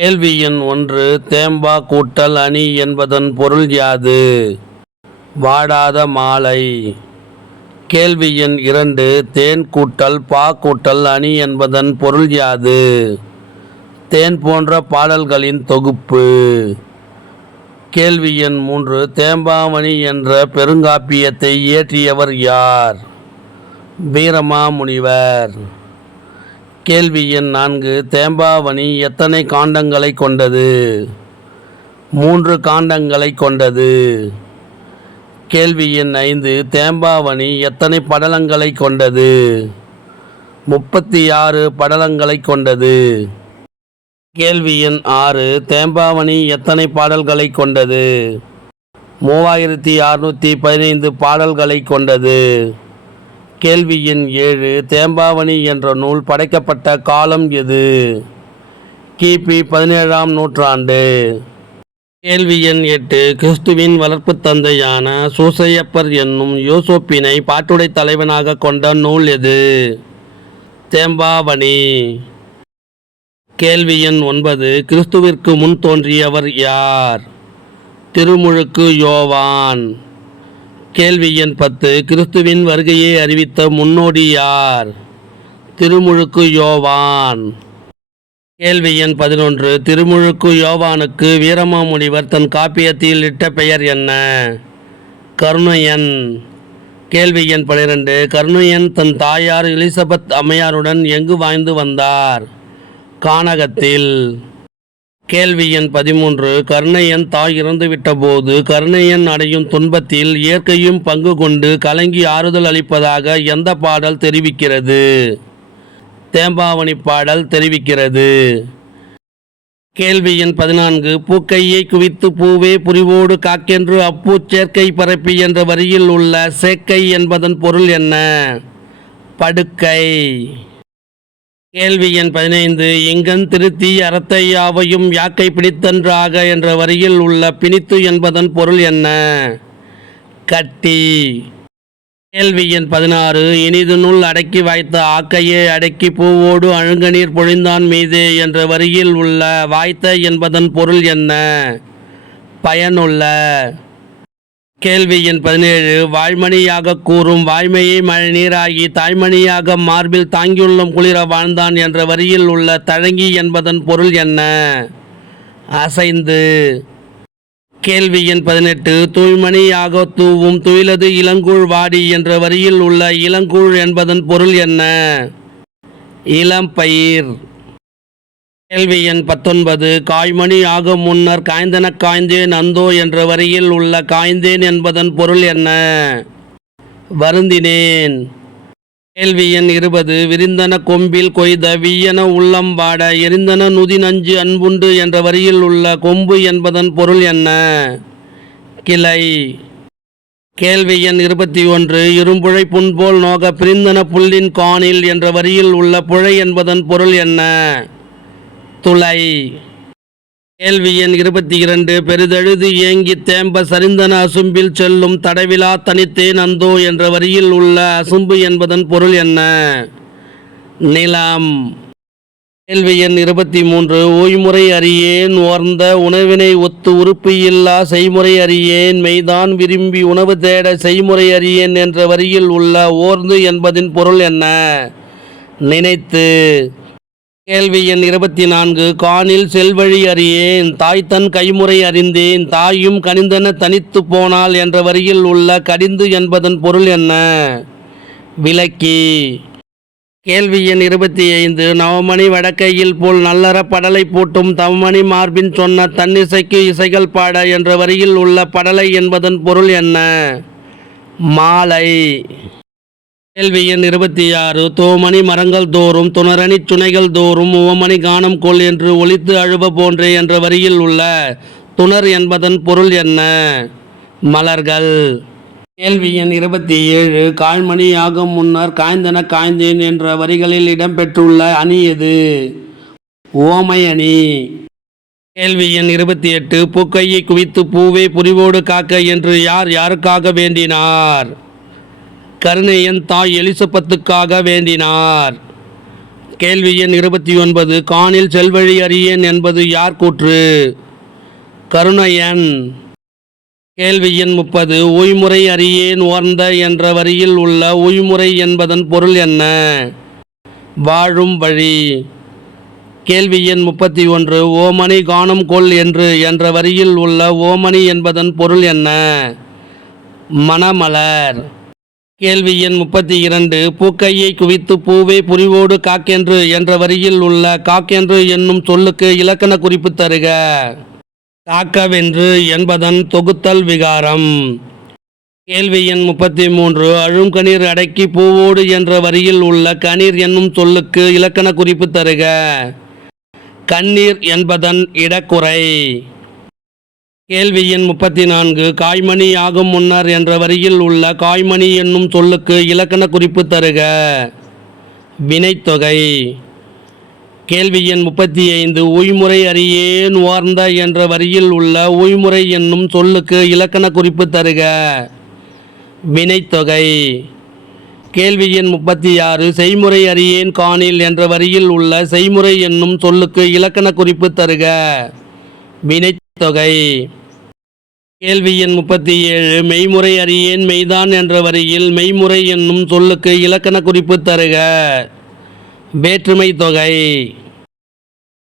கேள்வி எண் 1. தேம்பா கூட்டல் அணி என்பதன் பொருள் யாது? வாடாத மாலை. கேள்வி எண் 2. தேன் கூட்டல் பா கூட்டல் அணி என்பதன் பொருள் யாது? தேன் போன்ற பாடல்களின் தொகுப்பு. கேள்வி எண் 3. தேம்பாவணி என்ற பெருங்காப்பியத்தை இயற்றியவர் யார்? வீரமாமுனிவர். கேள்வி எண் 4. தேம்பாவணி எத்தனை காண்டங்களை கொண்டது? 3 காண்டங்களை கொண்டது. கேள்வி எண் 5. தேம்பாவணி எத்தனை படலங்களை கொண்டது? 36 படலங்களை கொண்டது. கேள்வி எண் 6. தேம்பாவணி எத்தனை பாடல்களை கொண்டது? 3615 பாடல்களை கொண்டது. கேள்வி எண் 7. தேம்பாவணி என்ற நூல் படைக்கப்பட்ட காலம் எது? கிபி 17ஆம் நூற்றாண்டு. கேள்வி எண் 8. கிறிஸ்துவின் வளர்ப்பு தந்தையான சூசையப்பர் என்னும் யோசேப்பினை பாட்டுடை தலைவனாக கொண்ட நூல் எது? தேம்பாவணி. கேள்வி எண் 9. கிறிஸ்துவிற்கு முன் தோன்றியவர் யார்? திருமுழுக்கு யோவான். கேள்வி எண் 10. கிறிஸ்துவின் வருகையை அறிவித்த முன்னோடி யார்? திருமுழுக்கு யோவான். கேள்வி எண் 11. திருமுழுக்கு யோவானுக்கு வீரமாமுனிவர் தன் காப்பியத்தில் இட்ட பெயர் என்ன? கருணையன். கேள்வி எண் 12. கருணையன் தன் தாயார் எலிசபெத் அம்மையாருடன் எங்கு வாழ்ந்து வந்தார்? கானகத்தில். கேள்வி எண் 13. கருணையன் தாய் இறந்துவிட்ட போது கருணையன் அடையும் துன்பத்தில் இயற்கையும் பங்கு கொண்டு கலங்கி ஆறுதல் அளிப்பதாக எந்த பாடல் தெரிவிக்கிறது? தேம்பாவணி பாடல் தெரிவிக்கிறது. கேள்வி எண் 14. பூக்கையை குவித்து பூவே புரிவோடு காக்கென்று அப்பூச்சேர்க்கை பரப்பி என்ற வரியில் உள்ள சேக்கை என்பதன் பொருள் என்ன? படுக்கை. கேள்வி எண் 15. இங்கன் திருத்தி அறத்தை யாவையும் யாக்கை பிடித்தன்றாக என்ற வரியில் உள்ள பிணித்து என்பதன் பொருள் என்ன? கட்டி. கேள்வி எண் 16. இனிது நூல் அடக்கி வாய்த்த ஆக்கையே அடக்கி பூவோடு அழுங்கநீர் பொழிந்தான் மீதே என்ற வரியில் உள்ள வாய்த்த என்பதன் பொருள் என்ன? பயனுள்ள. கேள்வி எண் 17. வாய்மணியாக கூறும் வாய்மையை மழை நீராகி தாய்மணியாக மார்பில் தாங்கியுள்ளம் குளிர வாழ்ந்தான் என்ற வரியில் உள்ள தழங்கி என்பதன் பொருள் என்ன? அசைந்து. கேள்வி எண் 18. தூய்மணியாக தூவும் துயிலது இளங்கூழ் வாடி என்ற வரியில் உள்ள இளங்கூழ் என்பதன் பொருள் என்ன? இளம்பயிர். கேள்வி எண் 19. காய்மணி ஆகும் முன்னர் காய்ந்தன காய்ந்தேன் அந்தோ என்ற வரியில் உள்ள காய்ந்தேன் என்பதன் பொருள் என்ன? வருந்தினேன். கேள்வி எண் 20. விரிந்தன கொம்பில் கொய்த வீயன உள்ளம் வாட எரிந்தன நுதி நஞ்சு அன்புண்டு என்ற வரியில் உள்ள கொம்பு என்பதன் பொருள் என்ன? கிளை. கேள்வி எண் 21. இரும்புழை புண்போல் நோக பிரிந்தன புல்லின் காணில் என்ற வரியில் உள்ள புழை என்பதன் பொருள் என்ன? துளை. கேள்வி எண் 22. பெரிதெழுது ஏங்கி தேம்ப சரிந்தன அசும்பில் செல்லும் தடவிலா தனித்தேன் அந்தோ என்ற வரியில் உள்ள அசும்பு என்பதன் பொருள் என்ன? நிலம். கேள்வி எண் 23. ஓய்முறை அறியேன் ஓர்ந்த உணவினை ஒத்து உறுப்பு இல்லா செய்முறை அறியேன் மெய்தான் விரும்பி உணவு தேட செய்முறை அறியேன் என்ற வரியில் உள்ள ஓர்ந்து என்பதின் பொருள் என்ன? நினைத்து. கேள்வி எண் 24. காணில் செல்வழி அறியேன் தாய்த்தன் கைமுறை அறிந்தேன் தாயும் கனிந்தன தனித்து போனால் என்ற வரியில் உள்ள கடிந்து என்பதன் பொருள் என்ன? விளக்கி. கேள்வி எண் 25. நவமணி வடக்கையில் போல் நல்லற படலை பூட்டும் தவமணி மார்பின் சொன்ன தன்னிசைக்கு இசைகள் பாட என்ற வரியில் உள்ள படலை என்பதன் பொருள் என்ன? மாலை. கேள்வி எண் 26. தோமணி மரங்கள் தோறும் துணரணி சுனைகள் தோறும் உவமணி கானம் கொள் என்று ஒலித்து அழுவ போன்றே என்ற வரியில் உள்ள துணர் என்பதன் பொருள் என்ன? மலர்கள். கேள்வி எண் 27. காய்மணி ஆகும் முன்னர் காய்ந்தன காய்ந்தேன் என்ற வரிகளில் இடம்பெற்றுள்ள அணி எது? ஓமை அணி. கேள்வி எண் 28. பூக்கையை குவித்து பூவே புரிவோடு காக்க என்று யார் யாருக்காக வேண்டினார்? கருணையன் தாய் எலிசபெத்துக்காக வேண்டினார். கேள்வி எண் 29 காணில் செல்வழி அறியேன் என்பது யார் கூற்று? கருணையன். கேள்வி எண் 30 உய்முறை அறியேன் ஓர்ந்த என்ற வரியில் உள்ள உய்முறை என்பதன் பொருள் என்ன? வாழும் வழி. கேள்வி எண் 31 ஓமணி காணும் கொள் என்று என்ற வரியில் உள்ள ஓமணி என்பதன் பொருள் என்ன? மணமலர். கேள்வி எண் 32 பூக்கையை குவித்து பூவே புரிவோடு காக்கென்று என்ற வரியில் உள்ள காக்கென்று என்னும் சொல்லுக்கு இலக்கண குறிப்பு தருக. காக்கவென்று என்பதன் தொகுத்தல் விகாரம். கேள்வி எண் 33 அழுங்கணீர் அடக்கி பூவோடு என்ற வரியில் உள்ள கணீர் என்னும் சொல்லுக்கு இலக்கண குறிப்பு தருக. கண்ணீர் என்பதன் இடக்குறை. கேள்வி எண் 34 காய்மணி ஆகும் முன்னர் என்ற வரியில் உள்ள காய்மணி என்னும் சொல்லுக்கு இலக்கண குறிப்பு தருக. வினைத்தொகை. கேள்வி எண் 35 உய்முறை அறியேன் ஓர்ந்த என்ற வரியில் உள்ள உய்முறை என்னும் சொல்லுக்கு இலக்கண குறிப்பு தருக. வினைத்தொகை. கேள்வி எண் 36 செய்முறை அறியேன் காணில் என்ற வரியில் உள்ள செய்முறை என்னும் சொல்லுக்கு இலக்கண குறிப்பு தருக. வினைத்தொகை. கேள்வி எண் 37 மெய்முறை அறியேன் மெய்தான் என்ற வரியில் மெய்முறை என்னும் சொல்லுக்கு இலக்கண குறிப்பு தருக. வேற்றுமை தொகை.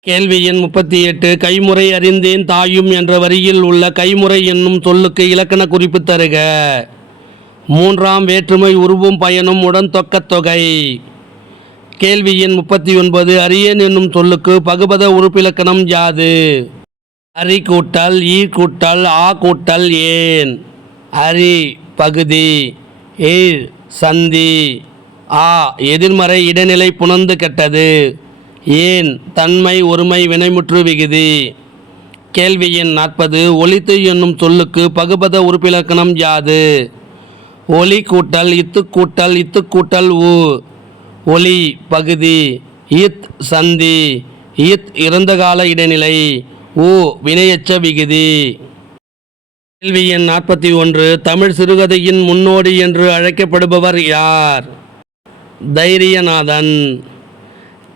கேள்வி எண் 38 கைமுறை அறிந்தேன் தாயும் என்ற வரியில் உள்ள கைமுறை என்னும் சொல்லுக்கு இலக்கண குறிப்பு தருக. மூன்றாம் வேற்றுமை உருவும் பயனும் உடன் தொக்கத் தொகை. கேள்வி எண் 39 அறியேன் என்னும் சொல்லுக்கு பகுபத உறுப்பிலக்கணம் யாது? அரி கூட்டல் ஈ கூட்டல் ஆ கூட்டல் ஏன். அரி பகுதி, ஈர் சந்தி, ஆ எதிர்மறை இடைநிலை புணர்ந்து கெட்டது, ஏன் தன்மை ஒருமை வினைமுற்று விகுதி. கேள்வி எண் 40 ஒலித்து என்னும் சொல்லுக்கு பகுபத உறுப்பிலக்கணம் யாது? ஒலி கூட்டல் இத்து கூட்டல் இத்து கூட்டல் ஊ. ஒலி பகுதி, இத் சந்தி, இத் இறந்த கால இடைநிலை, ஊ வினையெச்ச விகுதி. கேள்வி எண் 41 தமிழ் சிறுகதையின் முன்னோடி என்று அழைக்கப்படுபவர் யார்? தைரியநாதன்.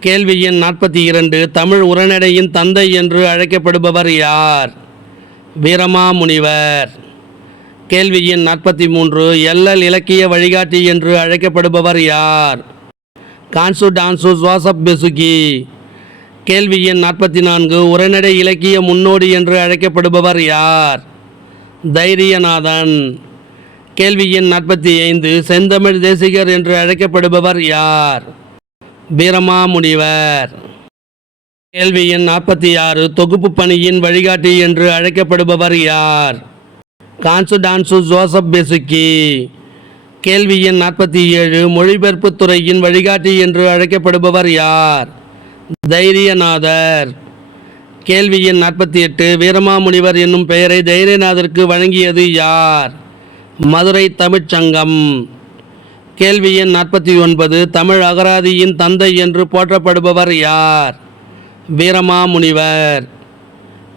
கேள்வி எண் 42 தமிழ் உரைநடையின் தந்தை என்று அழைக்கப்படுபவர் யார்? வீரமாமுனிவர். கேள்வி எண் 43 எல்லல் இலக்கிய வழிகாட்டி என்று அழைக்கப்படுபவர் யார்? கான்சுடான்சு ஜோசப் பெசுகி. கேள்வி எண் 44 உரைநடை இலக்கிய முன்னோடி என்று அழைக்கப்படுபவர் யார்? தைரியநாதன். கேள்வி எண் 45 செந்தமிழ் தேசிகர் என்று அழைக்கப்படுபவர் யார்? வீரமாமுனிவர். கேள்வி எண் 46 தொகுப்பு பணியின் வழிகாட்டி என்று அழைக்கப்படுபவர் யார்? கான்சுடான்சு ஜோசப் பெசுக்கி. கேள்வி எண் 47 மொழிபெயர்ப்பு துறையின் வழிகாட்டி என்று அழைக்கப்படுபவர் யார்? தைரியநாதர். கேள்வி எண் 48 வீரமாமுனிவர் என்னும் பெயரை தைரியநாதருக்கு வழங்கியது யார்? மதுரை தமிழ்ச்சங்கம். கேள்வி எண் 49 தமிழ் அகராதியின் தந்தை என்று போற்றப்படுபவர் யார்? வீரமாமுனிவர்.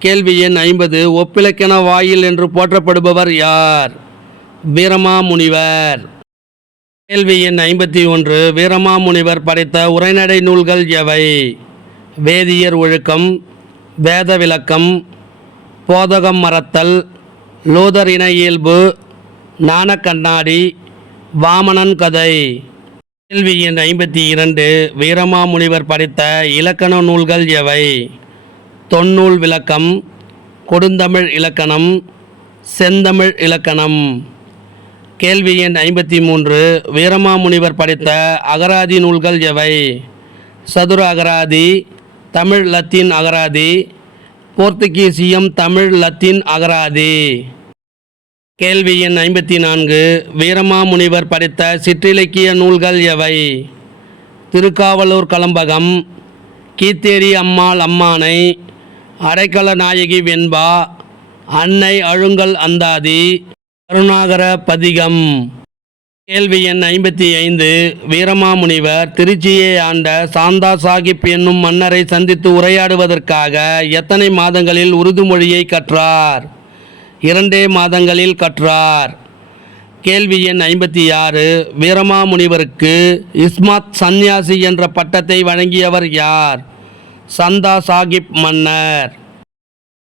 கேள்வி எண் 50 ஒப்பிலக்கண வாயில் என்று போற்றப்படுபவர் யார்? வீரமாமுனிவர். கேள்வி எண் 51 வீரமாமுனிவர் படைத்த உரைநடை நூல்கள் எவை? வேதியர் ஒழுக்கம், வேத விளக்கம், போதகம் மறத்தல், லூதர் இன இயல்பு, ஞானக்கண்ணாடி, வாமனன் கதை. கேள்வி எண் 52 வீரமாமுனிவர் படைத்த இலக்கண நூல்கள் எவை? தொன்னூல் விளக்கம், கொடுந்தமிழ் இலக்கணம், செந்தமிழ் இலக்கணம். கேள்வி எண் 53 வீரமாமுனிவர் படைத்த அகராதி நூல்கள் எவை? சதுர அகராதி, தமிழ் லத்தீன் அகராதி, போர்த்துகீசியம் தமிழ் லத்தீன் அகராதி. கேள்வி எண் 54 வீரமாமுனிவர் படைத்த சிற்றிலக்கிய நூல்கள் எவை? திருக்காவலூர் கலம்பகம், கீத்தேரி அம்மாள் அம்மானை, அடைக்கல நாயகி வெண்பா, அன்னை அழுங்கல் அந்தாதி, கருணாகர பதிகம். கேள்வி எண் 55 வீரமாமுனிவர் திருச்சியை ஆண்ட சாந்தா சாஹிப் என்னும் மன்னரை சந்தித்து உரையாடுவதற்காக எத்தனை மாதங்களில் உருது மொழியை கற்றார்? 2 மாதங்களில் கற்றார். கேள்வி எண் 56. வீரமாமுனிவருக்கு இஸ்மாத் சந்நியாசி என்ற பட்டத்தை வழங்கியவர் யார்? சந்தா சாகிப் மன்னர்.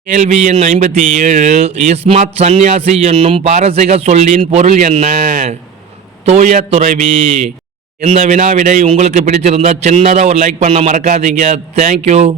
கேள்வி எண் 57. இஸ்மாத் சந்நியாசி என்னும் பாரசீக சொல்லின் பொருள் என்ன? தூய துறவி. இந்த வினாவிடை உங்களுக்கு பிடிச்சிருந்தா சின்னதாக ஒரு லைக் பண்ண மறக்காதீங்க. தேங்க்யூ.